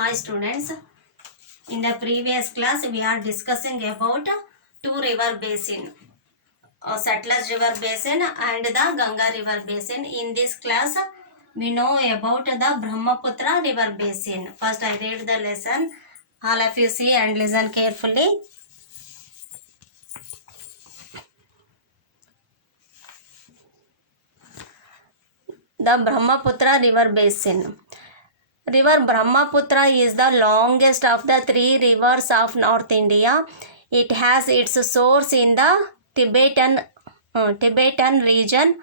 Hi students, in the previous class we are discussing about two river basin, Satluj river basin and the Ganga river basin. In this class we know about the Brahmaputra river basin. First I read the lesson, all of you see and listen carefully. The Brahmaputra river basin. River Brahmaputra is the longest of the three rivers of North India. It has its source in the Tibetan region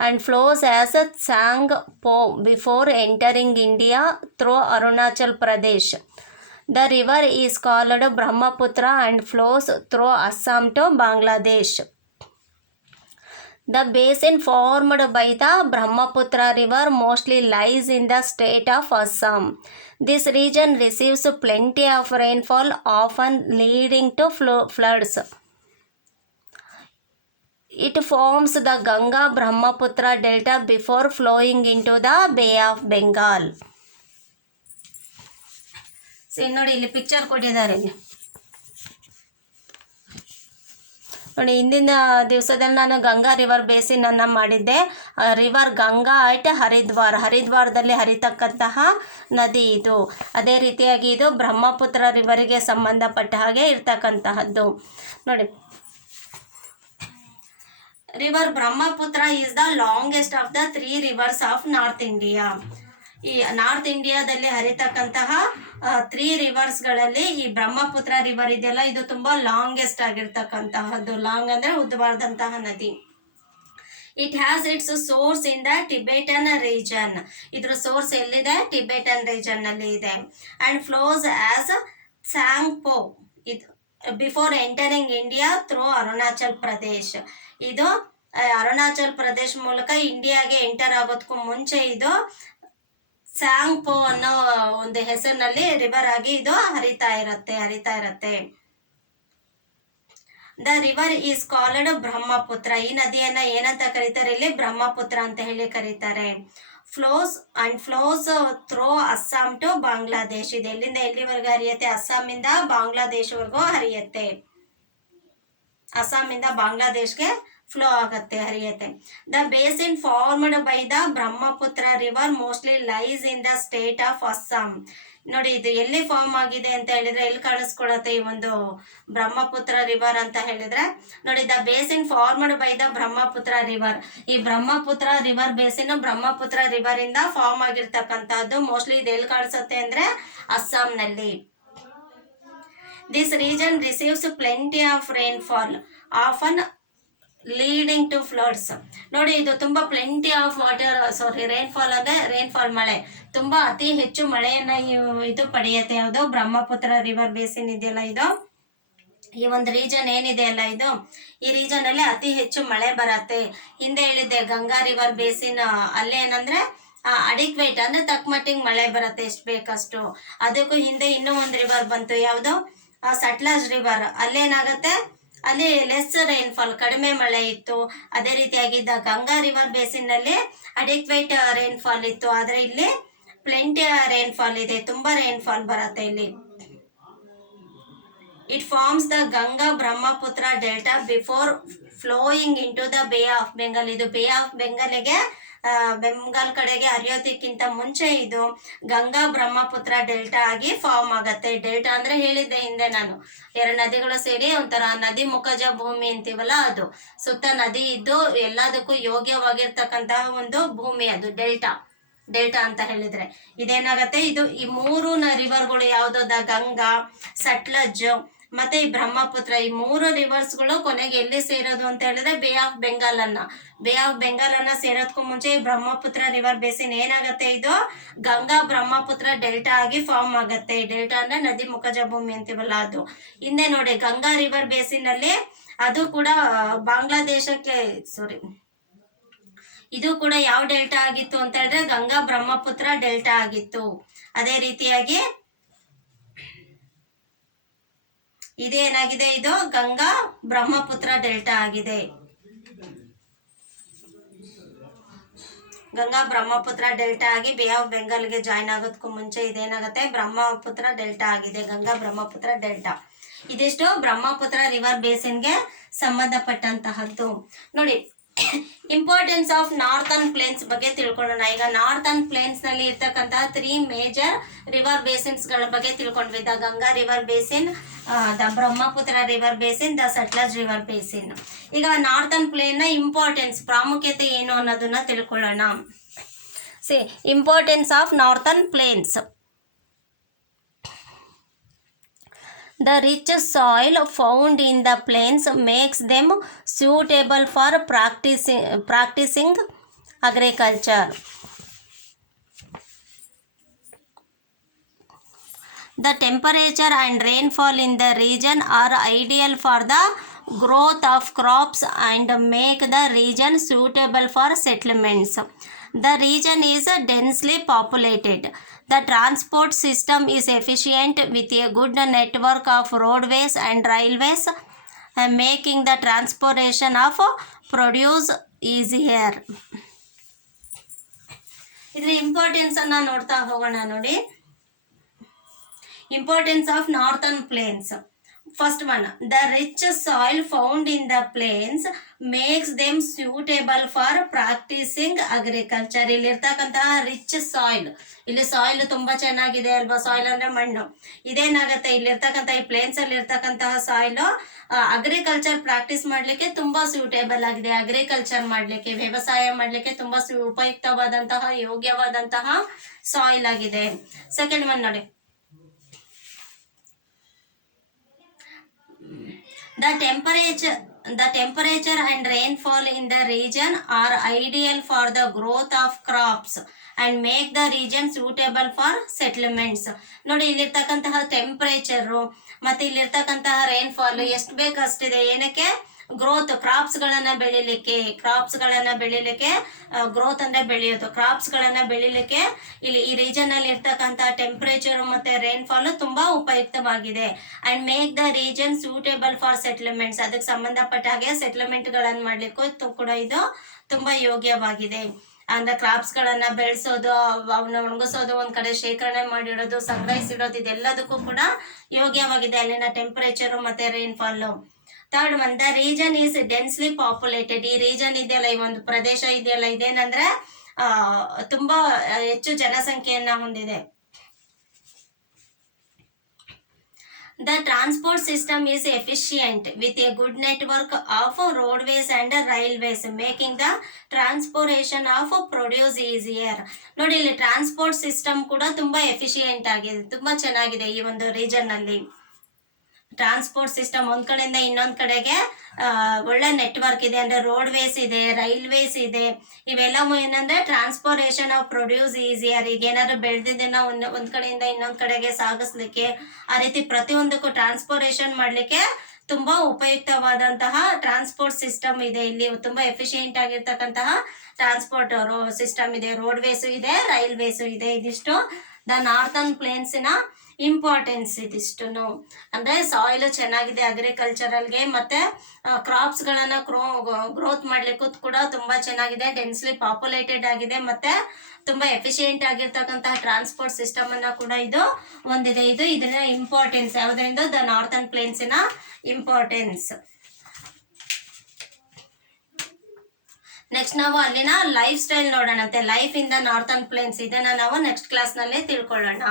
and flows as a Tsangpo before entering India through Arunachal Pradesh. The river is called Brahmaputra and flows through Assam to Bangladesh. The basin formed by the Brahmaputra river mostly lies in the state of Assam. This region receives plenty of rainfall, often leading to floods. It forms the Ganga Brahmaputra delta before flowing into the Bay of Bengal. ನೋಡಿ ಇಲ್ಲಿ picture ಕೊಟ್ಟಿದ್ದಾರೆ ಇಲ್ಲಿ ನೋಡಿ. ಇಂದಿನ ದಿವಸದಲ್ಲಿ ನಾನು Ganga river basin ಅನ್ನು ಮಾಡಿದ್ದೆ. ರಿವರ್ ಗಂಗಾ ಅಟ್ ಹರಿದ್ವಾರದಲ್ಲಿ ಹರಿತಕ್ಕಂತಹ ನದಿ ಇದು. ಅದೇ ರೀತಿಯಾಗಿ ಇದು ಬ್ರಹ್ಮಪುತ್ರ ರಿವರಿಗೆ ಸಂಬಂಧಪಟ್ಟ ಹಾಗೆ ಇರ್ತಕ್ಕಂತಹದ್ದು. ನೋಡಿ, river Brahmaputra is the longest of the three rivers of north India. ಈ ನಾರ್ತ್ ಇಂಡಿಯಾದಲ್ಲಿ ಹರಿತಕ್ಕಂತಹ ತ್ರೀ ರಿವರ್ಸ್ಗಳಲ್ಲಿ ಈ ಬ್ರಹ್ಮಪುತ್ರ ರಿವರ್ ಇದೆಯಲ್ಲ, ಇದು ತುಂಬಾ ಲಾಂಗೆಸ್ಟ್ ಆಗಿರ್ತಕ್ಕಂತಹದ್ದು. ಲಾಂಗ್ ಅಂದ್ರೆ ಉದ್ದವಾದಂತಹ ನದಿ. It has its source in the Tibetan region. ಇದ್ರ ಸೋರ್ಸ್ ಎಲ್ಲಿದೆ? ಟಿಬೆಟನ್ ರೀಜನ್ ನಲ್ಲಿ ಇದೆ. ಅಂಡ್ ಫ್ಲೋಸ್ ಆಸ್ ಸ್ಯಾಂಗ್ಪೋ ಇದು before entering India through Arunachal Pradesh. ಇದು ಅರುಣಾಚಲ್ ಪ್ರದೇಶ್ ಮೂಲಕ ಇಂಡಿಯಾಗೆ ಎಂಟರ್ ಆಗೋದಕ್ಕೂ ಮುಂಚೆ ಇದು ಸ್ಯಾಂಗ್ಪೋ ಅನ್ನೋ ಒಂದು ಹೆಸರಿನಲ್ಲಿ ರಿವರ್ ಆಗಿ ಇದು ಹರಿತಾ ಇರತ್ತೆ. The river is called Brahmaputra. ಈ ನದಿಯನ್ನ ಏನಂತ ಕರೀತಾರೆ? ಇಲ್ಲಿ ಬ್ರಹ್ಮಪುತ್ರ ಅಂತ ಹೇಳಿ ಕರೀತಾರೆ. Flows through Assam to Bangladesh. ಇದು ಎಲ್ಲಿಂದ ಎಲ್ಲಿವರೆಗೂ ಹರಿಯುತ್ತೆ? ಅಸ್ಸಾಮಿಂದ ಬಾಂಗ್ಲಾದೇಶವರೆಗೂ ಹರಿಯುತ್ತೆ. ಅಸ್ಸಾಮಿಂದ ಬಾಂಗ್ಲಾದೇಶ್ಗೆ ಫ್ಲೋ ಆಗತ್ತೆ, ಹರಿಯುತ್ತೆ. The basin formed by the Brahmaputra river mostly lies in the state of Assam. ನೋಡಿ, ಇದು ಎಲ್ಲಿ ಫಾರ್ಮ್ ಆಗಿದೆ ಅಂತ ಹೇಳಿದ್ರೆ ಎಲ್ಲಿ ಕಾಣಿಸ್ಕೊಳತ್ತೆ ಈ ಒಂದು ಬ್ರಹ್ಮಪುತ್ರ ರಿವರ್ ಅಂತ ಹೇಳಿದ್ರೆ? ನೋಡಿ, the basin formed by the Brahmaputra river. ಈ Brahmaputra river basin Brahmaputra river ಇಂದ ಫಾರ್ಮ್ ಆಗಿರ್ತಕ್ಕಂಥದ್ದು. ಮೋಸ್ಟ್ಲಿ ಇದು ಎಲ್ಲಿ ಕಾಣಿಸುತ್ತೆ ಅಂದ್ರೆ ಅಸ್ಸಾಂನಲ್ಲಿ. This region receives plenty of rainfall, often leading to floods. ನೋಡಿ, ಇದು ತುಂಬಾ ಪ್ಲೆಂಟಿ ಆಫ್ ರೈನ್ಫಾಲ್ ಅಂದ್ರೆ ರೈನ್ಫಾಲ್, ಮಳೆ, ತುಂಬಾ ಅತಿ ಹೆಚ್ಚು ಮಳೆಯನ್ನ ಇದು ಪಡೆಯುತ್ತೆ. ಯಾವುದು? ಬ್ರಹ್ಮಪುತ್ರ ರಿವರ್ ಬೇಸಿನ್ ಇದೆಯಲ್ಲ, ಇದು ಈ ಒಂದು ರೀಜನ್ ಏನಿದೆ ಅಲ್ಲ, ಇದು ಈ ರೀಜನ್ ಅಲ್ಲಿ ಅತಿ ಹೆಚ್ಚು ಮಳೆ ಬರತ್ತೆ. ಹಿಂದೆ ಹೇಳಿದ್ದೆ ಗಂಗಾ ರಿವರ್ ಬೇಸಿನ್ ಅಲ್ಲೇನಂದ್ರೆ ಅಡಿಕ್ವೇಟ್ ಅಂದ್ರೆ ತಕ್ಕಮಟ್ಟಿಗೆ ಮಳೆ ಬರುತ್ತೆ, ಎಷ್ಟು ಬೇಕಷ್ಟು. ಅದಕ್ಕೂ ಹಿಂದೆ ಇನ್ನೂ ಒಂದು ರಿವರ್ ಬಂತು, ಯಾವುದು? ಸಟ್ಲಜ್ ರಿವರ್. ಅಲ್ಲೇನಾಗತ್ತೆ? ಅಲ್ಲಿ ಲೆಸ್ ರೈನ್ಫಾಲ್, ಕಡಿಮೆ ಮಳೆ ಇತ್ತು. ಅದೇ ರೀತಿಯಾಗಿ ಗಂಗಾ ರಿವರ್ ಬೇಸಿನ್ ನಲ್ಲಿ ಅಡಿಕ್ವೇಟ್ ರೈನ್ಫಾಲ್ ಇತ್ತು. ಆದ್ರೆ ಇಲ್ಲಿ ಪ್ಲೆಂಟಿ ರೈನ್ಫಾಲ್ ಇದೆ, ತುಂಬಾ ರೈನ್ಫಾಲ್ ಬರುತ್ತೆ ಇಲ್ಲಿ. It forms the Ganga Brahmaputra delta before flowing into the bay of Bengal. ಇದು ಬೇ ಆಫ್ ಬೆಂಗಾಲ್ಗೆ ಬೆಂಗಾಲ್ ಕಡೆಗೆ ಹರಿಯೋದಕ್ಕಿಂತ ಮುಂಚೆ ಇದು ಗಂಗಾ ಬ್ರಹ್ಮಪುತ್ರ ಡೆಲ್ಟಾ ಆಗಿ ಫಾರ್ಮ್ ಆಗತ್ತೆ. ಡೆಲ್ಟಾ ಅಂದ್ರೆ ಹೇಳಿದ್ದೆ ಹಿಂದೆ ನಾನು, ಎರಡು ನದಿಗಳು ಸೇರಿ ಒಂಥರ ನದಿ ಮುಖಜ ಭೂಮಿ ಅಂತೀವಲ್ಲ, ಅದು ಸುತ್ತ ನದಿ ಇದ್ದು ಎಲ್ಲದಕ್ಕೂ ಯೋಗ್ಯವಾಗಿರ್ತಕ್ಕಂತಹ ಒಂದು ಭೂಮಿ ಅದು ಡೆಲ್ಟಾ ಅಂತ ಹೇಳಿದ್ರೆ. ಇದೇನಾಗತ್ತೆ? ಇದು ಈ ಮೂರು ರಿವರ್ಗಳು ಯಾವ್ದು? ಗಂಗಾ, ಸಟ್ಲಜ್ ಮತ್ತೆ ಈ ಬ್ರಹ್ಮಪುತ್ರ, ಈ ಮೂರು ರಿವರ್ಸ್ಗಳು ಕೊನೆಗೆ ಎಲ್ಲಿ ಸೇರೋದು ಅಂತ ಹೇಳಿದ್ರೆ ಬೇ ಆಫ್ ಬೆಂಗಾಲ್ ಅನ್ನ ಸೇರೋದಕ್ಕೂ ಮುಂಚೆ ಈ ಬ್ರಹ್ಮಪುತ್ರ ರಿವರ್ ಬೇಸಿನ್ ಏನಾಗತ್ತೆ? ಇದು ಗಂಗಾ ಬ್ರಹ್ಮಪುತ್ರ ಡೆಲ್ಟಾ ಆಗಿ ಫಾರ್ಮ್ ಆಗತ್ತೆ. ಡೆಲ್ಟಾ ಅಂದ್ರೆ ನದಿ ಮುಖಜ ಭೂಮಿ ಅಂತೀವಲ್ಲ, ಅದು. ಹಿಂದೆ ನೋಡಿ, ಗಂಗಾ ರಿವರ್ ಬೇಸಿನ್ ಅಲ್ಲಿ ಅದು ಕೂಡ ಬಾಂಗ್ಲಾದೇಶಕ್ಕೆ ಇದು ಕೂಡ ಯಾವ ಡೆಲ್ಟಾ ಆಗಿತ್ತು ಅಂತ ಹೇಳಿದ್ರೆ ಗಂಗಾ ಬ್ರಹ್ಮಪುತ್ರ ಡೆಲ್ಟಾ ಆಗಿತ್ತು. ಅದೇ ರೀತಿಯಾಗಿ ಇದೇನಾಗಿದೆ? ಇದು ಗಂಗಾ ಬ್ರಹ್ಮಪುತ್ರ ಡೆಲ್ಟಾ ಆಗಿದೆ. ಗಂಗಾ ಬ್ರಹ್ಮಪುತ್ರ ಡೆಲ್ಟಾ ಆಗಿ ಬೇ ಆಫ್ ಬೆಂಗಾಲ್ಗೆ ಜಾಯ್ನ್ ಆಗೋದಕ್ಕೂ ಮುಂಚೆ ಇದೇನಾಗುತ್ತೆ ಬ್ರಹ್ಮಪುತ್ರ ಡೆಲ್ಟಾ ಆಗಿದೆ, ಗಂಗಾ ಬ್ರಹ್ಮಪುತ್ರ ಡೆಲ್ಟಾ. ಇದಿಷ್ಟು ಬ್ರಹ್ಮಪುತ್ರ ರಿವರ್ ಬೇಸಿನ್ಗೆ ಸಂಬಂಧಪಟ್ಟಂತಹದ್ದು. ನೋಡಿ, ಇಂಪಾರ್ಟೆನ್ಸ್ ಆಫ್ ನಾರ್ತನ್ ಪ್ಲೇನ್ಸ್ ಬಗ್ಗೆ ತಿಳ್ಕೊಳ್ಳೋಣ. ಈಗ ನಾರ್ತನ್ ಪ್ಲೇನ್ಸ್ ನಲ್ಲಿ ಇರ್ತಕ್ಕಂತಹ 3 ಮೇಜರ್ ರಿವರ್ ಬೇಸಿನ್ಸ್ ಗಳ ಬಗ್ಗೆ ತಿಳ್ಕೊಂಡ್ವಿ. The Ganga river basin, the Brahmaputra river basin, the Sutlej river basin. ಈಗ ನಾರ್ತನ್ ಪ್ಲೇನ್ ನ ಇಂಪಾರ್ಟೆನ್ಸ್, ಪ್ರಾಮುಖ್ಯತೆ ಏನು ಅನ್ನೋದನ್ನ ತಿಳ್ಕೊಳ್ಳೋಣ. C importance of northern plains. The rich soil found in the plains makes them suitable for practicing agriculture. The temperature and rainfall in the region are ideal for the growth of crops and make the region suitable for settlements. The region is densely populated. The transport system is efficient with a good network of roadways and railways, making the transportation of produce easier. ಇದರ importance ಅನ್ನ ನೋಡ್ತಾ ಹೋಗೋಣ. ನೋಡಿ, importance of northern plains. First one, the rich soil found in the plains makes them suitable for practicing agriculture. ಇಲ್ಲಿರ್ತಕ್ಕಂತಹ rich soil, ಇಲ್ಲಿ soil ತುಂಬಾ ಚೆನ್ನಾಗಿದೆ ಅಲ್ವಾ, ಸಾಯಿಲ್ ಅಂದ್ರೆ ಮಣ್ಣು. ಇದೇನಾಗತ್ತೆ, ಇಲ್ಲಿರ್ತಕ್ಕಂಥ ಈ ಪ್ಲೇನ್ಸ್ ಅಲ್ಲಿ ಇರ್ತಕ್ಕಂತಹ ಸಾಯಿಲ್ ಅಗ್ರಿಕಲ್ಚರ್ ಪ್ರಾಕ್ಟೀಸ್ ಮಾಡ್ಲಿಕ್ಕೆ ತುಂಬಾ ಸೂಟೇಬಲ್ ಆಗಿದೆ. ಅಗ್ರಿಕಲ್ಚರ್ ಮಾಡ್ಲಿಕ್ಕೆ, ವ್ಯವಸಾಯ ಮಾಡ್ಲಿಕ್ಕೆ ತುಂಬಾ ಉಪಯುಕ್ತವಾದಂತಹ, ಯೋಗ್ಯವಾದಂತಹ ಸಾಯಿಲ್ ಆಗಿದೆ. ಸೆಕೆಂಡ್ ಒನ್ ನೋಡಿ, The temperature and rainfall in the region are ideal for the growth of crops and make the region suitable for settlements. ನೋಡಿ, ಇಲ್ಲಿರ್ತಕ್ಕಂತಹ ಟೆಂಪರೇಚರು ಮತ್ತೆ ಇಲ್ಲಿರ್ತಕ್ಕಂತಹ ರೈನ್ಫಾಲ್ ಎಷ್ಟು ಬೇಕಷ್ಟಿದೆ. ಏನಕ್ಕೆ? ಗ್ರೋತ್, ಕ್ರಾಪ್ಸ್ ಗಳನ್ನ ಬೆಳಿಲಿಕ್ಕೆ. ಗ್ರೋತ್ ಅಂದ್ರೆ ಬೆಳೆಯೋದು. ಕ್ರಾಪ್ಸ್ ಗಳನ್ನ ಬೆಳಿಲಿಕ್ಕೆ ಇಲ್ಲಿ ಈ ರೀಜನ್ ಅಲ್ಲಿ ಇರ್ತಕ್ಕಂತಹ ಟೆಂಪರೇಚರ್ ಮತ್ತೆ ರೈನ್ಫಾಲ್ ತುಂಬಾ ಉಪಯುಕ್ತವಾಗಿದೆ. And make the region suitable for settlements, ಅದಕ್ಕೆ ಸಂಬಂಧಪಟ್ಟ ಹಾಗೆ ಸೆಟ್ಲ್ಮೆಂಟ್ ಗಳನ್ನ ಮಾಡ್ಲಿಕ್ಕೂ ಕೂಡ ಇದು ತುಂಬಾ ಯೋಗ್ಯವಾಗಿದೆ. ಅಂದ್ರೆ ಕ್ರಾಪ್ಸ್ ಗಳನ್ನ ಬೆಳೆಸೋದು, ಅವನ್ನ ಒಣಗಿಸೋದು, ಒಂದ್ ಕಡೆ ಶೇಖರಣೆ ಮಾಡಿಡೋದು, ಸಂಗ್ರಹಿಸಿಡೋದು, ಇದೆಲ್ಲದಕ್ಕೂ ಕೂಡ ಯೋಗ್ಯವಾಗಿದೆ ಅಲ್ಲಿನ ಟೆಂಪರೇಚರ್ ಮತ್ತೆ rainfall. Third one, the region is densely populated. ಈ ರೀಜನ್ ಇದೆಯಲ್ಲ, ಈ ಒಂದು ಪ್ರದೇಶ ಇದೆಯಲ್ಲ, ಇದೇನಂದ್ರೆ ತುಂಬಾ ಹೆಚ್ಚು ಜನಸಂಖ್ಯೆಯನ್ನ ಹೊಂದಿದೆ. The transport system is efficient with a good network of roadways and railways, making the transportation of produce easier. ನೋಡಿ, ಇಲ್ಲಿ ಟ್ರಾನ್ಸ್ಪೋರ್ಟ್ ಸಿಸ್ಟಮ್ ಕೂಡ ತುಂಬಾ ಎಫಿಷಿಯೆಂಟ್ ಆಗಿದೆ, ತುಂಬಾ ಚೆನ್ನಾಗಿದೆ ಈ ಒಂದು ರೀಜನ್ ಅಲ್ಲಿ. ಟ್ರಾನ್ಸ್ಪೋರ್ಟ್ ಸಿಸ್ಟಮ್ ಒಂದ್ ಕಡೆಯಿಂದ ಇನ್ನೊಂದ್ ಕಡೆಗೆ ಒಳ್ಳೆ ನೆಟ್ವರ್ಕ್ ಇದೆ. ಅಂದ್ರೆ ರೋಡ್ವೇಸ್ ಇದೆ, ರೈಲ್ವೇಸ್ ಇದೆ. ಇವೆಲ್ಲವೂ ಏನಂದ್ರೆ ಟ್ರಾನ್ಸ್ಪೋರ್ಟೇಷನ್ ಆಫ್ ಪ್ರೊಡ್ಯೂಸ್ ಈಸಿಯರ್. ಈಗ ಏನಾದ್ರು ಬೆಳೆದಿದ್ದನ್ನ ಒಂದ್ ಕಡೆಯಿಂದ ಇನ್ನೊಂದ್ ಕಡೆಗೆ ಸಾಗಿಸ್ಲಿಕ್ಕೆ, ಆ ರೀತಿ ಪ್ರತಿಯೊಂದಕ್ಕೂ ಟ್ರಾನ್ಸ್ಪೋರ್ಟೇಷನ್ ಮಾಡ್ಲಿಕ್ಕೆ ತುಂಬಾ ಉಪಯುಕ್ತವಾದಂತಹ ಟ್ರಾನ್ಸ್ಪೋರ್ಟ್ ಸಿಸ್ಟಮ್ ಇದೆ. ಇಲ್ಲಿ ತುಂಬಾ ಎಫಿಷಿಯೆಂಟ್ ಆಗಿರ್ತಕ್ಕಂತಹ ಟ್ರಾನ್ಸ್ಪೋರ್ಟ್ ಸಿಸ್ಟಮ್ ಇದೆ. ರೋಡ್ವೇಸು ಇದೆ, ರೈಲ್ವೇಸು ಇದೆ. ಇದಿಷ್ಟು ದ ನಾರ್ತನ್ ಪ್ಲೇನ್ಸಿನ ಇಂಪಾರ್ಟೆನ್ಸ್. ಇದಿಷ್ಟು ಅಂದ್ರೆ ಸಾಯಿಲ್ ಚೆನ್ನಾಗಿದೆ ಅಗ್ರಿಕಲ್ಚರಲ್ಗೆ, ಮತ್ತೆ ಕ್ರಾಪ್ಸ್ ಗಳನ್ನ ಗ್ರೋತ್ ಮಾಡ್ಲಿಕ್ಕೂ ಕೂಡ ತುಂಬಾ ಚೆನ್ನಾಗಿದೆ. ಡೆನ್ಸ್ಲಿ ಪಾಪ್ಯುಲೇಟೆಡ್ ಆಗಿದೆ, ಮತ್ತೆ ತುಂಬಾ ಎಫಿಷಿಯೆಂಟ್ ಆಗಿರ್ತಕ್ಕಂತಹ ಟ್ರಾನ್ಸ್ಪೋರ್ಟ್ ಸಿಸ್ಟಮ್ ಅನ್ನ ಕೂಡ ಇದು ಹೊಂದಿದೆ. ಇದರ ಇಂಪಾರ್ಟೆನ್ಸ್ ಯಾವುದರಿಂದ, ದ ನಾರ್ತನ್ ಪ್ಲೇನ್ಸಿನ ಇಂಪಾರ್ಟೆನ್ಸ್. ನೆಕ್ಸ್ಟ್ ನಾವು ಅಲ್ಲಿನ ಲೈಫ್ ಸ್ಟೈಲ್ ನೋಡೋಣಂತೆ. Life in the northern plains, ಇದನ್ನ ನಾವು ನೆಕ್ಸ್ಟ್ ಕ್ಲಾಸ್ ನಲ್ಲಿ ತಿಳ್ಕೊಳ್ಳೋಣ.